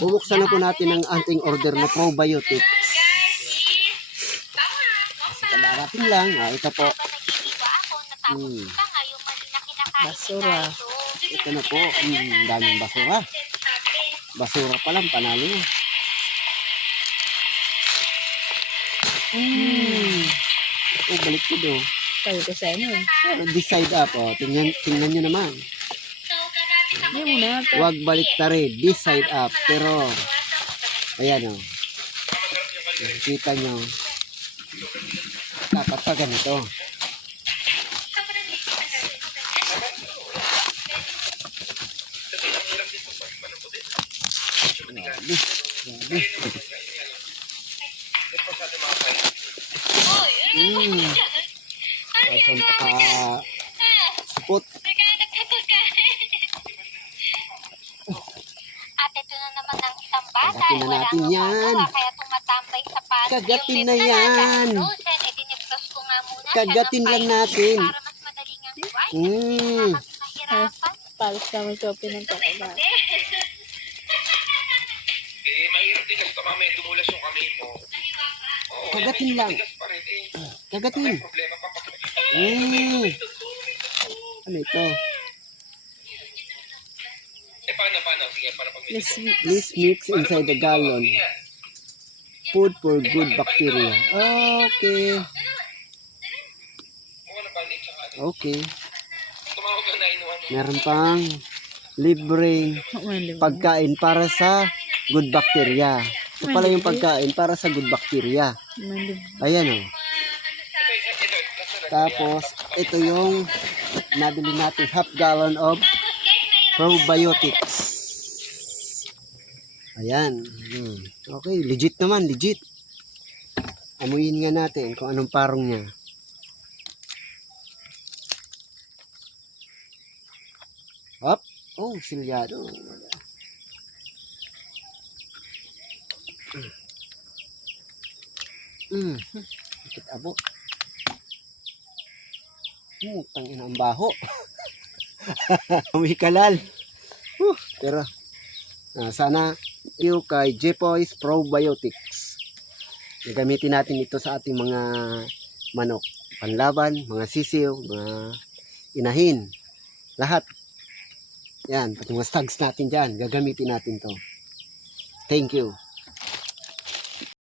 Bubuksan na po natin ang ating order na probiotic. Kadarating lang. Ito po. Basura. Ito na po. Daming basura. Basura pa lang. Panalo na. Balik ko do. Sabi ko sa inyo. This side up. Tingnan nyo naman. Hindi mo na. Huwag balik na rin. This side up. Pero, ayan o. Kita nyo. Dapat pa ganito. Grabe. Asang supot. At ito na naman ang isang bata. Kagatin na natin yan. Kaya tumatambay sa paso. Kagatin na yan. Kagatin lang natin. Para mas madaling ang buhay. Mahirapan. Palos naman sa pinagkakaba. Mahirap din kasi mamaya dumulas yung kamay mo. Kagatin lang. Kagatin. Problema pa pag Ano ito? paano? Sige, para pag Please mix inside the gallon. Food for good bacteria. Okay. Okay. tumawag ka na inuwan mo. Meron pang libreng pagkain para sa good bacteria. Ito pala yung pagkain para sa good bacteria. Ayan o. Tapos, ito yung nabili natin half gallon of probiotics. Ayan. Okay, legit naman, legit. Amuyin nga natin kung anong parong niya. Hop. Oh, silyado. Ikit abo. Tangina ang baho. Uwi kalal. Pero sana yung kay Jepoy's Probiotics. Gagamitin natin ito sa ating mga manok, panlaban, mga sisiw, mga inahin. Lahat. Yan, pati mga stags natin dyan. Gagamitin natin to. Thank you.